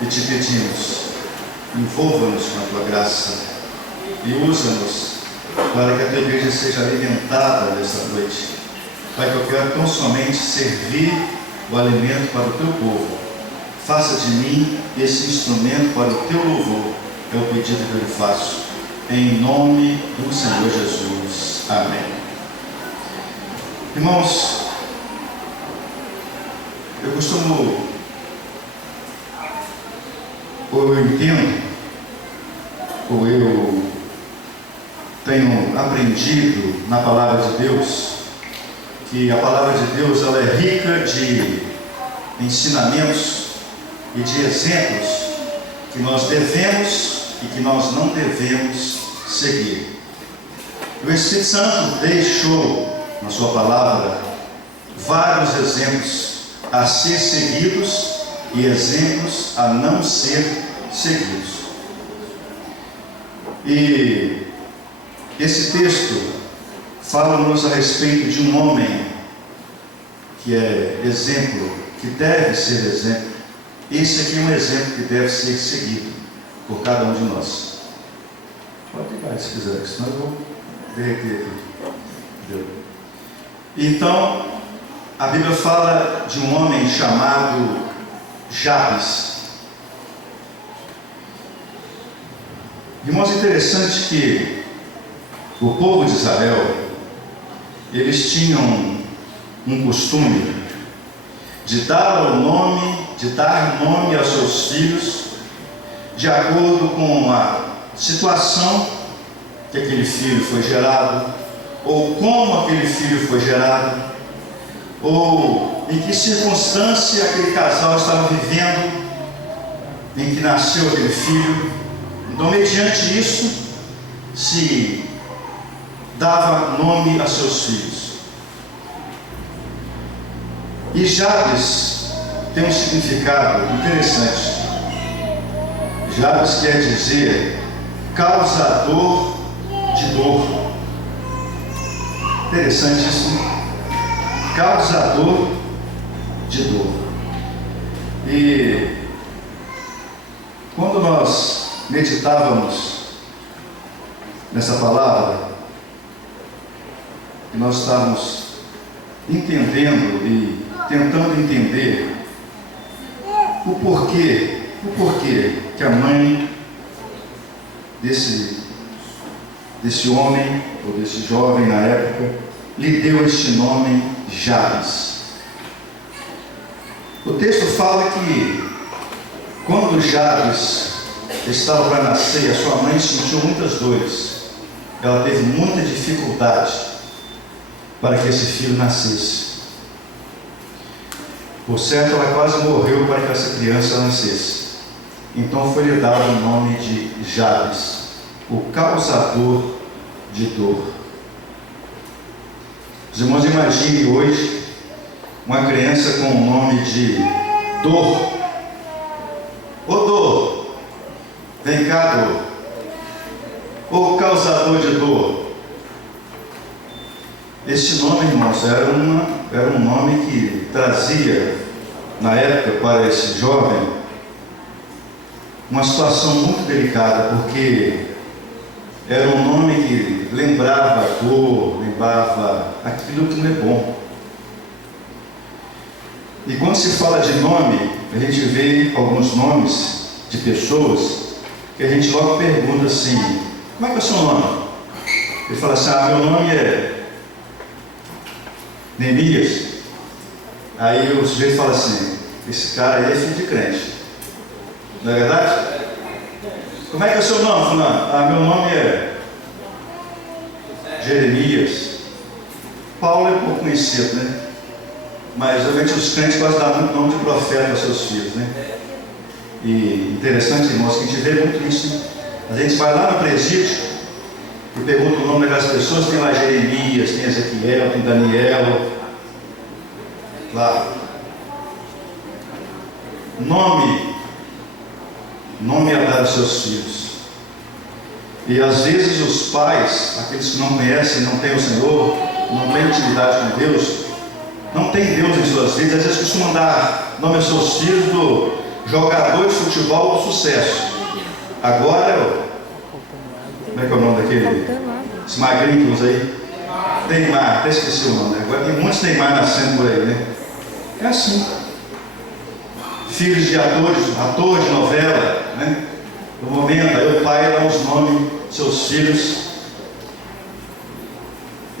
e te pedimos, envolva-nos com a tua graça e usa-nos para que a tua igreja seja alimentada nesta noite. Pai, que eu quero tão somente servir o alimento para o teu povo. Faça de mim esse instrumento para o teu louvor. É o pedido que eu lhe faço. Em nome do Senhor Jesus. Amém. Irmãos, eu costumo, ou eu entendo, ou eu tenho aprendido na palavra de Deus, que a palavra de Deus ela é rica de ensinamentos e de exemplos que nós devemos e que nós não devemos seguir. O Espírito Santo deixou na sua palavra vários exemplos a ser seguidos e exemplos a não ser seguidos. E esse texto fala-nos a respeito de um homem que é exemplo, que deve ser exemplo. Esse aqui é um exemplo que deve ser seguido por cada um de nós. Pode ligar se quiser, senão eu vou derreter aqui. Deu. Então, a Bíblia fala de um homem chamado Jabes. Irmãos, é interessante que o povo de Israel, eles tinham um costume de dar nome aos seus filhos de acordo com a situação que aquele filho foi gerado, ou como aquele filho foi gerado, ou em que circunstância aquele casal estava vivendo, em que nasceu aquele filho. Então, mediante isso, se dava nome a seus filhos. E Jabes tem um significado interessante. Jabes quer dizer causador de dor. Interessante isso, né? Causador de dor. E quando nós meditávamos nessa palavra, que nós estávamos entendendo e tentando entender o porquê que a mãe desse homem, ou desse jovem na época, lhe deu este nome Jabes. O texto fala que quando Jabes estava para nascer, a sua mãe sentiu muitas dores. Ela teve muita dificuldade para que esse filho nascesse. Por certo, ela quase morreu para que essa criança nascesse. Então foi-lhe dado o nome de Jabes, o causador de dor. Os irmãos, imaginem hoje uma criança com o nome de Dor. Ô Dor, vem cá, Dor. Ô causador de dor. Este nome, irmãos, era um nome que trazia, na época, para esse jovem, uma situação muito delicada, porque era um nome que lembrava a dor, lembrava aquilo que não é bom. E quando se fala de nome, a gente vê alguns nomes de pessoas que a gente logo pergunta assim: como é que é o seu nome? Ele fala assim: meu nome é Neemias. Aí o sujeito fala assim: esse cara aí é filho de crente. Não é verdade? Como é que é o seu nome, fulano? Meu nome é Jeremias. Paulo é pouco conhecido, né? Mas realmente os crentes quase dão muito nome de profeta aos seus filhos, né? E interessante, irmãos, que a gente vê muito isso, né? A gente vai lá no presídio e pergunta o nome daquelas pessoas, tem lá Jeremias, tem Ezequiel, tem Daniel. Claro. Nome a dar aos seus filhos. E às vezes os pais, aqueles que não conhecem, não têm o Senhor, não têm intimidade com Deus, não têm Deus em suas vidas, às vezes costumam dar nome aos seus filhos do jogador de futebol do sucesso. Agora, como é que é o nome daquele? Esse magrinho que usa aí? Neymar, até esqueci o nome. Agora tem muitos Neymar nascendo por aí, né? É assim. Filhos de atores, ator de novela, né? No momento, aí o pai dá os nomes dos seus filhos.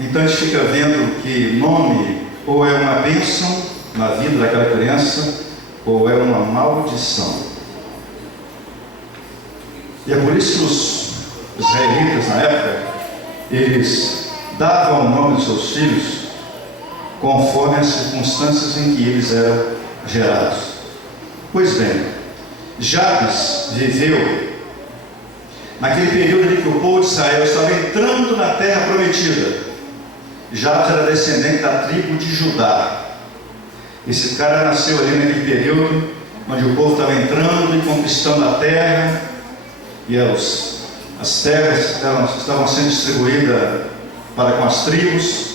Então a gente fica vendo que nome ou é uma bênção na vida daquela criança, ou é uma maldição. E é por isso que os israelitas, na época, eles davam o nome dos seus filhos conforme as circunstâncias em que eles eram gerados. Pois bem, Jabes viveu naquele período em que o povo de Israel estava entrando na terra prometida. Jabes era descendente da tribo de Judá. Esse cara nasceu ali naquele período onde o povo estava entrando e conquistando a terra, e as terras estavam sendo distribuídas para com as tribos,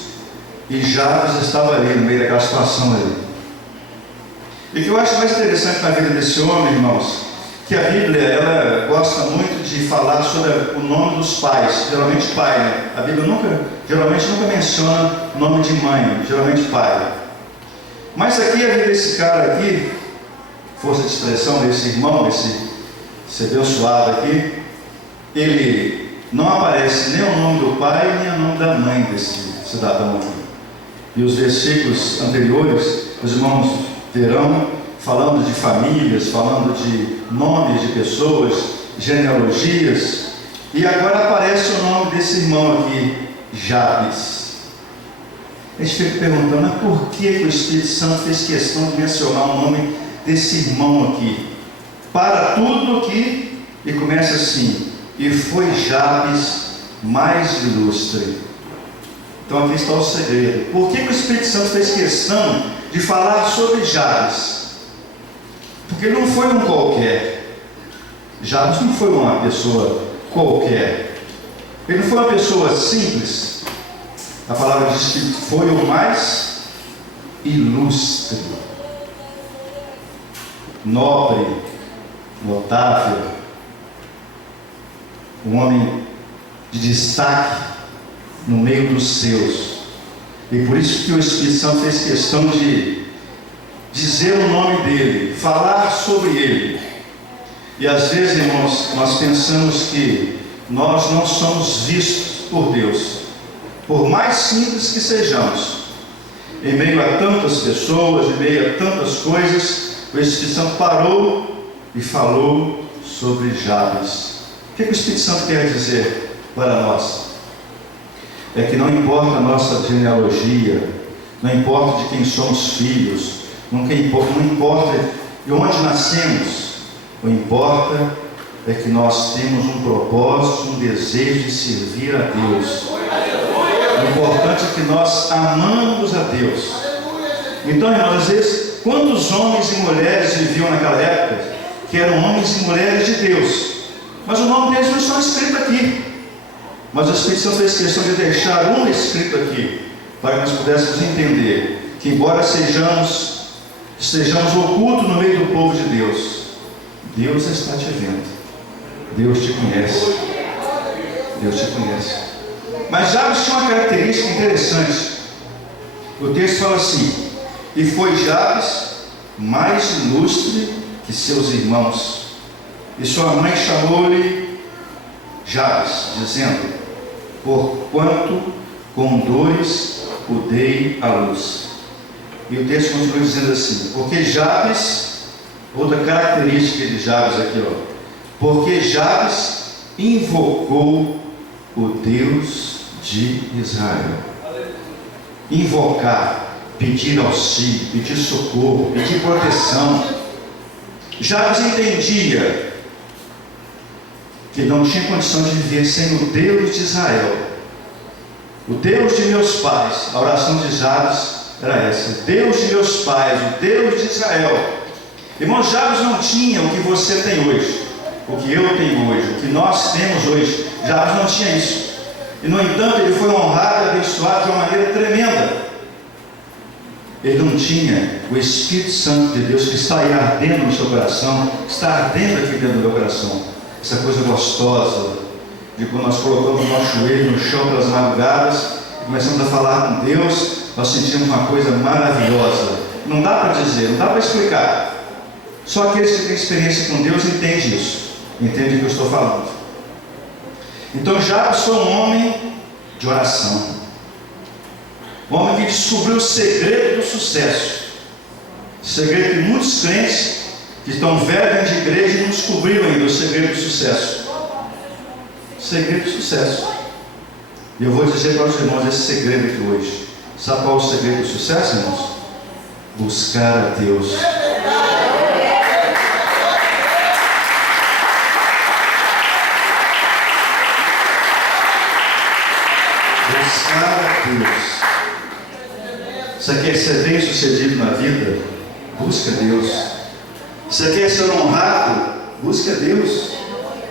e Jabes estava ali no meio daquela situação ali. E o que eu acho mais interessante na vida desse homem, irmãos, que a Bíblia ela gosta muito de falar sobre o nome dos pais, geralmente pai, né? A Bíblia geralmente nunca menciona nome de mãe, geralmente pai. Mas aqui a vida desse cara aqui, força de expressão desse irmão, esse abençoado aqui, ele não aparece nem o nome do pai, nem o nome da mãe desse cidadão aqui. E os versículos anteriores, os irmãos verão, falando de famílias, falando de nomes de pessoas, genealogias, e agora aparece o nome desse irmão aqui, Jabes. A gente fica perguntando, mas por que o Espírito Santo fez questão de mencionar o nome desse irmão aqui? Para tudo aqui, e começa assim: e foi Jabes mais ilustre. Então aqui está o segredo. Por que o Espírito Santo fez questão de falar sobre Jabes? Porque ele não foi um qualquer. Jabes não foi uma pessoa qualquer. Ele não foi uma pessoa simples. A palavra diz que foi o mais ilustre, nobre, notável, um homem de destaque no meio dos seus. E por isso que o Espírito Santo fez questão de dizer o nome dele, falar sobre ele. E às vezes, irmãos, nós pensamos que nós não somos vistos por Deus, por mais simples que sejamos. Em meio a tantas pessoas, em meio a tantas coisas, o Espírito Santo parou e falou sobre Jabes. O que o Espírito Santo quer dizer para nós? É que não importa a nossa genealogia, não importa de quem somos filhos, não importa de onde nascemos, o que importa é que nós temos um propósito, um desejo de servir a Deus. O importante é que nós amamos a Deus. Então, irmãos, às vezes, quantos homens e mulheres viviam naquela época que eram homens e mulheres de Deus, mas o nome deles não está escrito aqui. Mas o Espírito Santo fez questão de deixar um escrito aqui, para que nós pudéssemos entender que, embora estejamos ocultos no meio do povo de Deus, Deus está te vendo, Deus te conhece, Deus te conhece. Mas Jabes tinha uma característica interessante. O texto fala assim: e foi Jabes mais ilustre que seus irmãos, e sua mãe chamou-lhe Jabes, dizendo: porquanto com dores o dei à luz. E o texto continua dizendo assim: porque Jabes, outra característica de Jabes aqui, ó, porque Jabes invocou o Deus de Israel. Invocar, pedir auxílio, pedir socorro, pedir proteção. Jabes entendia que não tinha condição de viver sem o Deus de Israel, o Deus de meus pais. A oração de Jabes era essa: o Deus de meus pais, o Deus de Israel. Irmãos, Jabes não tinha o que você tem hoje, o que eu tenho hoje, o que nós temos hoje. Jabes não tinha isso. E no entanto, ele foi honrado e abençoado de uma maneira tremenda. ele não tinha o Espírito Santo de Deus que está aí ardendo no seu coração, que está ardendo aqui dentro do meu coração. Essa coisa gostosa de quando nós colocamos o nosso joelho no chão pelas madrugadas e começamos a falar com Deus, nós sentimos uma coisa maravilhosa. Não dá para dizer, não dá para explicar. Só aqueles que têm experiência com Deus entendem isso, entendem o que eu estou falando. Então Jabes foi um homem de oração, um homem que descobriu o segredo do sucesso, o segredo que muitos crentes que estão velhos de igreja não descobriram ainda, o segredo do sucesso. O segredo do sucesso. E eu vou dizer para os irmãos esse segredo aqui hoje. Sabe qual é o segredo do sucesso, irmãos? Buscar a Deus. Buscar a Deus. Você quer ser bem sucedido na vida? Busca Deus. Você quer ser honrado? Busca Deus.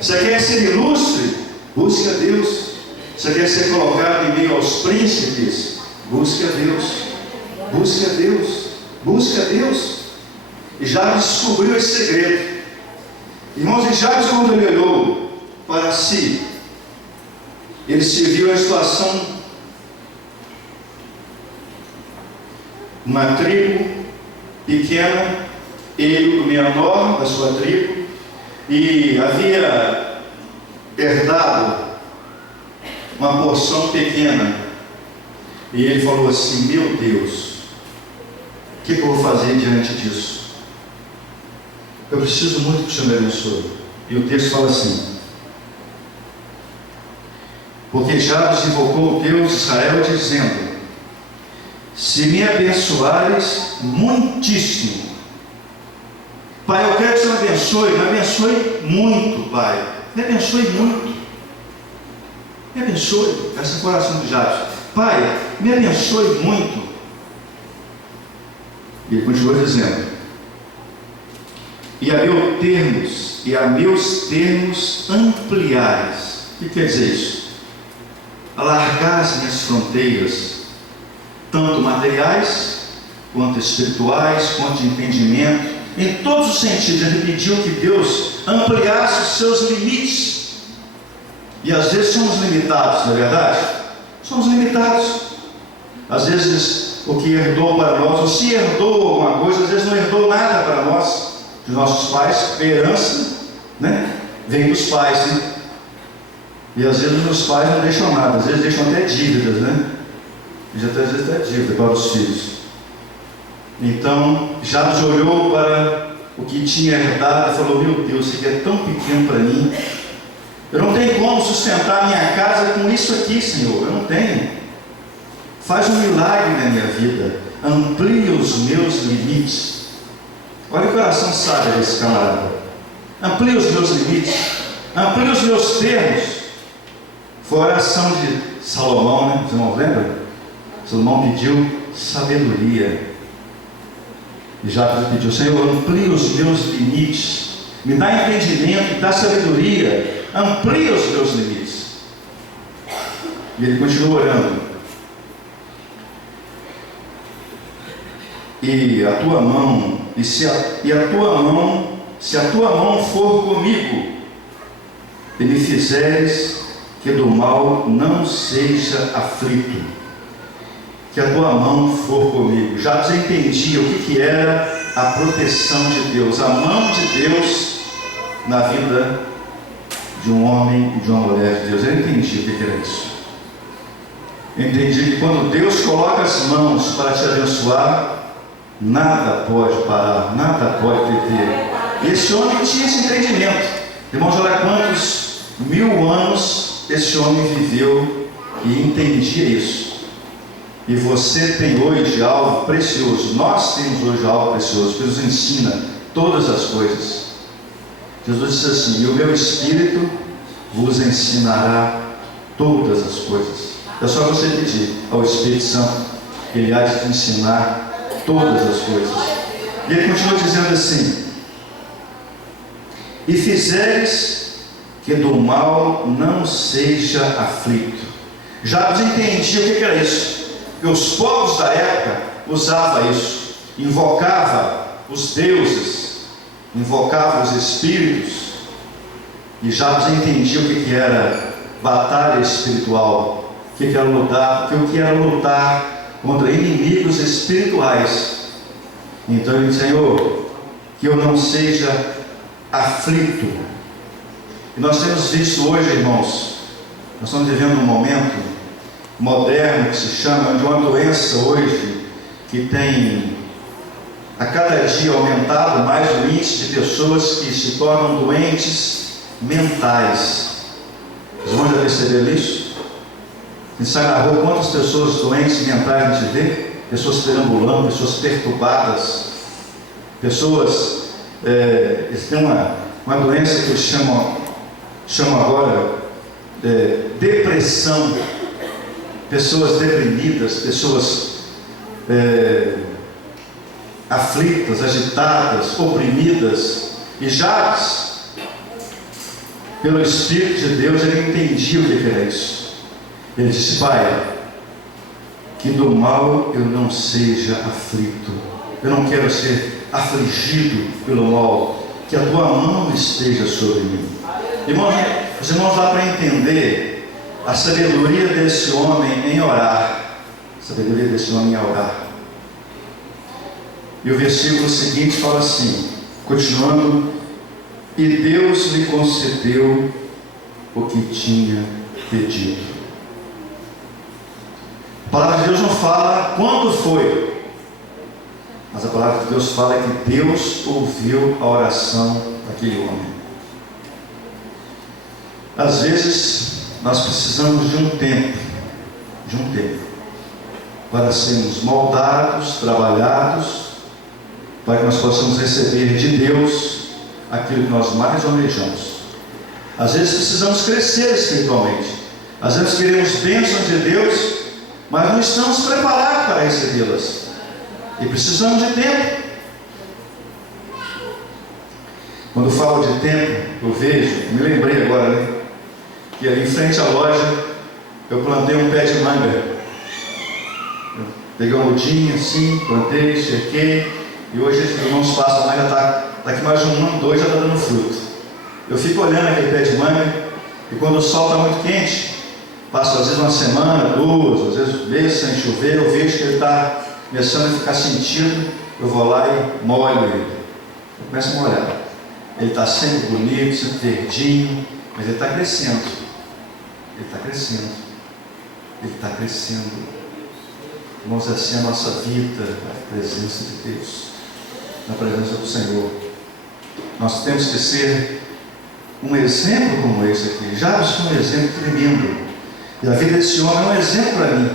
Você quer ser ilustre? Busca Deus. Você quer ser colocado em meio aos príncipes? Busca Deus. Busca Deus. Busca Deus. E Jabes descobriu esse segredo. Irmãos, e Jabes, quando ele olhou para si, ele se viu em situação, uma tribo pequena, ele o menor da sua tribo, e havia herdado uma porção pequena, e ele falou assim: meu Deus, o que eu vou fazer diante disso? Eu preciso muito que o Senhor me abençoe. E o texto fala assim: porque Jabes invocou o Deus de Israel dizendo: se me abençoares muitíssimo, Pai, eu quero que o Senhor me abençoe muito, Pai, me abençoe muito, me abençoe. Esse é o coração de Jabes. Pai, me abençoe muito. E ele continua dizendo: e a meus termos ampliares. O que quer dizer isso? Alargar as minhas fronteiras, tanto materiais, quanto espirituais, quanto de entendimento, em todos os sentidos. Ele pediu que Deus ampliasse os seus limites. E às vezes somos limitados, não é verdade? Somos limitados. Às vezes o que herdou para nós, ou se herdou alguma coisa, às vezes não herdou nada para nós, dos nossos pais, porque a herança, né, vem dos pais, né? E às vezes os meus pais não deixam nada, às vezes deixam até dívidas, né? E já às vezes até dívida para os filhos. Então, Jabes olhou para o que tinha herdado e falou: meu Deus, isso aqui é tão pequeno para mim. Eu não tenho como sustentar minha casa com isso aqui, Senhor. Eu não tenho. Faz um milagre na minha vida. Amplia os meus limites. Olha o coração sábio desse camarada. Amplia os meus limites. Amplia os meus termos. Foi a oração de Salomão, né? Os irmãos lembram? Salomão pediu sabedoria. E Jabes pediu: Senhor, amplia os meus limites. Me dá entendimento, me dá sabedoria. Amplia os meus limites. E ele continua orando: e a tua mão, se a tua mão for comigo, e me fizeres que do mal não seja aflito, que a tua mão for comigo. Jabes entendia o que era a proteção de Deus, a mão de Deus na vida de um homem e de uma mulher de Deus. Eu entendi o que era isso. Eu entendi que quando Deus coloca as mãos para te abençoar, nada pode parar, nada pode deter. E esse homem tinha esse entendimento. Irmãos, olha quantos 1000 anos esse homem viveu e entendia isso. E você tem hoje algo precioso. Nós temos hoje algo precioso que nos ensina todas as coisas. Jesus disse assim: e o meu Espírito vos ensinará todas as coisas. É só você pedir ao Espírito Santo, ele há de te ensinar todas as coisas. E ele continua dizendo assim: e fizeres que do mal não seja aflito. Jabes entendia o que era isso. Que os povos da época usava isso, invocava os deuses, invocava os espíritos, e Jabes entendia o que era batalha espiritual, o que era lutar contra inimigos espirituais. Então ele disse: Senhor, que eu não seja aflito. E nós temos visto hoje, irmãos, nós estamos vivendo um momento moderno que se chama de uma doença hoje que tem a cada dia aumentado mais o índice de pessoas que se tornam doentes mentais. Vocês vão já perceber isso? A gente sai na rua, quantas pessoas doentes mentais a gente vê? Pessoas perambulando, pessoas perturbadas, pessoas, eles têm uma doença que eles chamam agora depressão, pessoas deprimidas, pessoas aflitas, agitadas, oprimidas. E Jabes, pelo Espírito de Deus, ele entendia o que era isso. Ele disse: Pai, que do mal eu não seja aflito, eu não quero ser afligido pelo mal, que a tua mão esteja sobre mim. Irmãos, os irmãos, dá para entender a sabedoria desse homem em orar, sabedoria desse homem em orar. E o versículo seguinte fala assim, continuando: e Deus lhe concedeu o que tinha pedido. A palavra de Deus não fala quando foi, mas a palavra de Deus fala que Deus ouviu a oração daquele homem. Às vezes nós precisamos de um tempo para sermos moldados, trabalhados, para que nós possamos receber de Deus aquilo que nós mais almejamos. Às vezes precisamos crescer espiritualmente, às vezes queremos bênçãos de Deus, mas não estamos preparados para recebê-las, e precisamos de tempo. Quando falo de tempo, eu me lembrei agora, né? Que ali em frente à loja eu plantei um pé de manga. Eu peguei uma mudinha assim, plantei, cerquei, e hoje esses irmãos passam lá, já está, daqui mais um ano, 2 já está dando fruto. Eu fico olhando aquele pé de manga, e quando o sol está muito quente, passo às vezes uma semana, 2, às vezes meses sem chover, eu vejo que ele está começando a ficar sentido, eu vou lá e molho ele. Eu começo a molhar. Ele está sempre bonito, sempre verdinho, mas ele está crescendo. Ele está crescendo. Ele está crescendo. Irmãos, assim é a nossa vida, na presença de Deus, na presença do Senhor. Nós temos que ser um exemplo como esse aqui. Jabes foi um exemplo tremendo. E a vida desse homem é um exemplo para mim.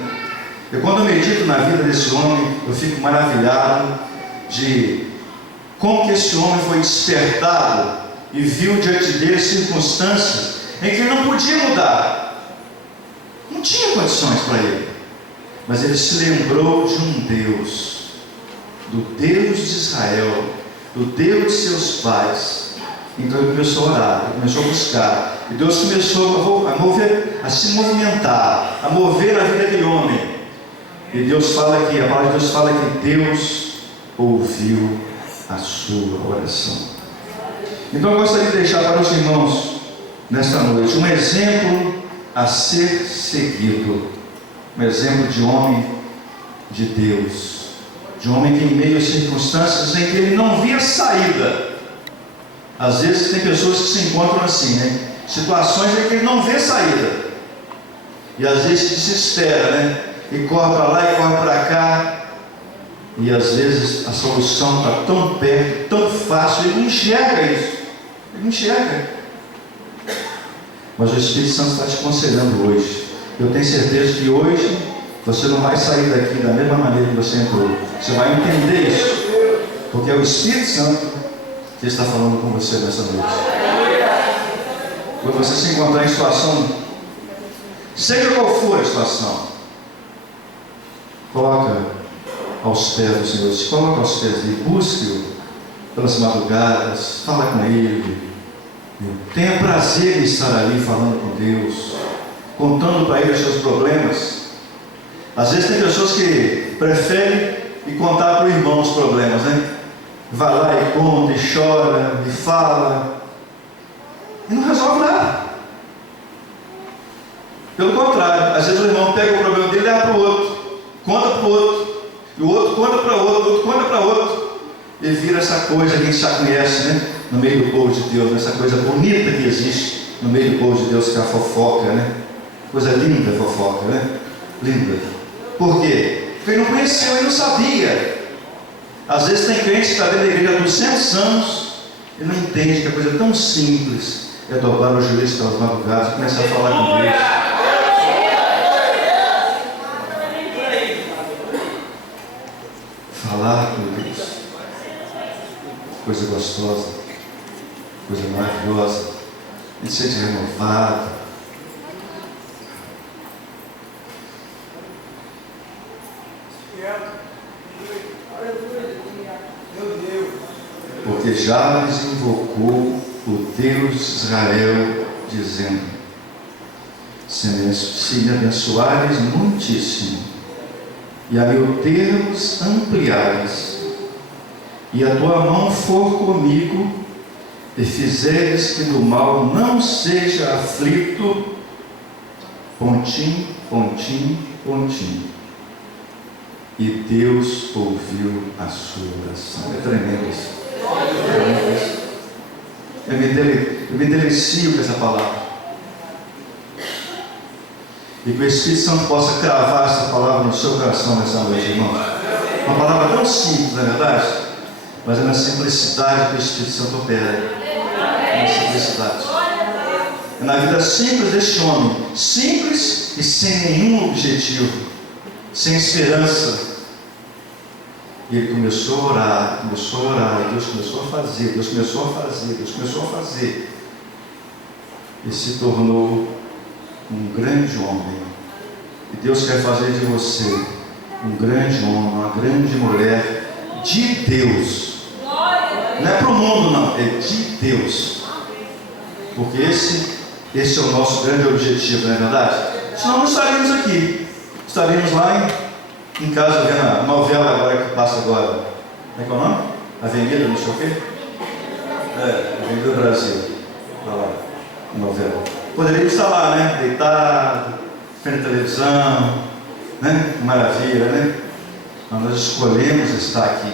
E quando eu medito na vida desse homem, eu fico maravilhado de como que esse homem foi despertado e viu diante dele circunstâncias em que ele não podia mudar. Não tinha condições para ele. Mas ele se lembrou de um Deus, do Deus de Israel, do Deus de seus pais. Então ele começou a orar, ele começou a buscar. E Deus começou a se movimentar, a mover na vida daquele homem. E Deus fala aqui, a palavra de Deus fala que Deus ouviu a sua oração. Então eu gostaria de deixar para os irmãos nesta noite um exemplo a ser seguido, um exemplo de homem de Deus, de um homem que em meio a circunstâncias em que ele não via saída. Às vezes tem pessoas que se encontram assim, né? Situações em que ele não vê saída, e às vezes se desespera, né? E corre para lá e corre para cá, e às vezes a solução está tão perto, tão fácil, ele não enxerga isso, ele não enxerga. Mas o Espírito Santo está te aconselhando hoje. Eu tenho certeza que hoje você não vai sair daqui da mesma maneira que você entrou. Você vai entender isso, porque é o Espírito Santo que está falando com você nessa noite. Quando você se encontrar em situação, seja qual for a situação, coloca aos pés do Senhor, se coloca aos pés dele, busque-o pelas madrugadas, fala com ele, tenha prazer em estar ali falando com Deus, contando para ele os seus problemas. Às vezes tem pessoas que preferem e contar para o irmão os problemas, né? Vai lá e conta, e chora, e fala, e não resolve nada. Pelo contrário, às vezes o irmão pega o problema dele e leva para o outro, conta para o outro, e o outro conta para o outro, o outro conta para o outro, e vira essa coisa que a gente já conhece, né? No meio do povo de Deus, essa coisa bonita que existe no meio do povo de Deus, que é a fofoca, né? Coisa linda, fofoca, né? Linda. Por quê? Porque ele não conheceu, ele não sabia. Às vezes tem crente que está dentro da igreja há 200 anos, ele não entende que a coisa tão simples é dobrar o joelho pelas madrugadas e começar a falar com Deus. Falar com Deus. Coisa gostosa, coisa maravilhosa. A gente se sente renovado. Porque já lhes invocou o Deus de Israel, dizendo: se me abençoares muitíssimo, e a meu termos ampliares, e a tua mão for comigo, e fizeres que do mal não seja aflito, pontinho, pontinho, pontinho. E Deus ouviu a sua oração. É tremendo isso. Eu me delicio com essa palavra. E que o Espírito Santo possa cravar essa palavra no seu coração nessa noite, irmão. Uma palavra tão simples, não é verdade? Mas é na simplicidade que o Espírito Santo opera. É na simplicidade. É na vida simples deste homem. Simples e sem nenhum objetivo. Sem esperança. E ele começou a orar, e Deus começou a fazer, Deus começou a fazer. E se tornou um grande homem. E Deus quer fazer de você um grande homem, uma grande mulher de Deus. Não é para o mundo, não, é de Deus. Porque esse é o nosso grande objetivo, não é verdade? Senão não estaríamos aqui. Estaríamos lá em casa vendo a novela agora que passa agora. Como é que é o nome? Avenida, não sei o quê? Avenida do Brasil. Olha lá, novela. Poderia estar lá, né? Deitado, frente à televisão, né? Maravilha, né? Mas nós escolhemos estar aqui.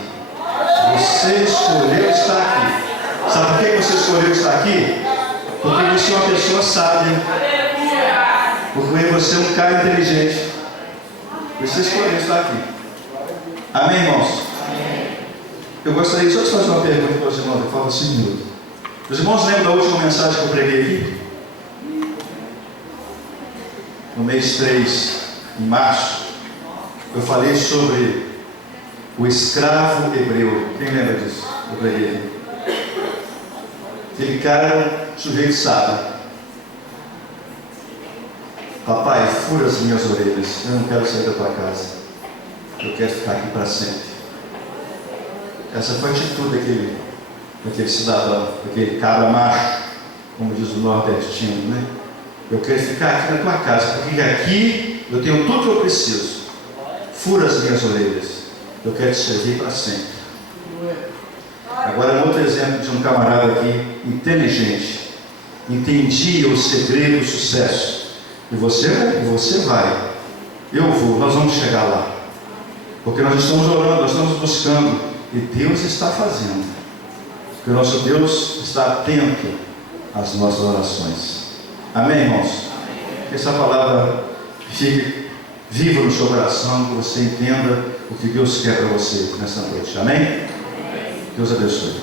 Você escolheu estar aqui. Sabe por que você escolheu estar aqui? Porque você é uma pessoa sábia. Porque você é um cara inteligente. Você escolheu estar aqui. Amém, irmãos? Amém. Eu gostaria só de fazer uma pergunta para os irmãos, falta 5 minutos. Os irmãos lembram da última mensagem que eu preguei aqui? No mês 3, em março, eu falei sobre o escravo hebreu. Quem lembra disso? Eu preguei aqui. Aquele cara era um sujeito sábio. Papai, fura as minhas orelhas, eu não quero sair da tua casa, eu quero ficar aqui para sempre. Essa foi a atitude daquele cidadão, daquele cara macho, como diz o nordestino, né? Eu quero ficar aqui na tua casa, porque aqui eu tenho tudo que eu preciso. Fura as minhas orelhas, eu quero te servir para sempre. Agora, um outro exemplo de um camarada aqui, inteligente, entendia o segredo do sucesso. E você vai, eu vou, nós vamos chegar lá. Porque nós estamos orando, nós estamos buscando, e Deus está fazendo. Porque o nosso Deus está atento às nossas orações. Amém, irmãos? Amém. Que essa palavra fique viva no seu coração, que você entenda o que Deus quer para você nessa noite. Amém? Amém. Deus abençoe.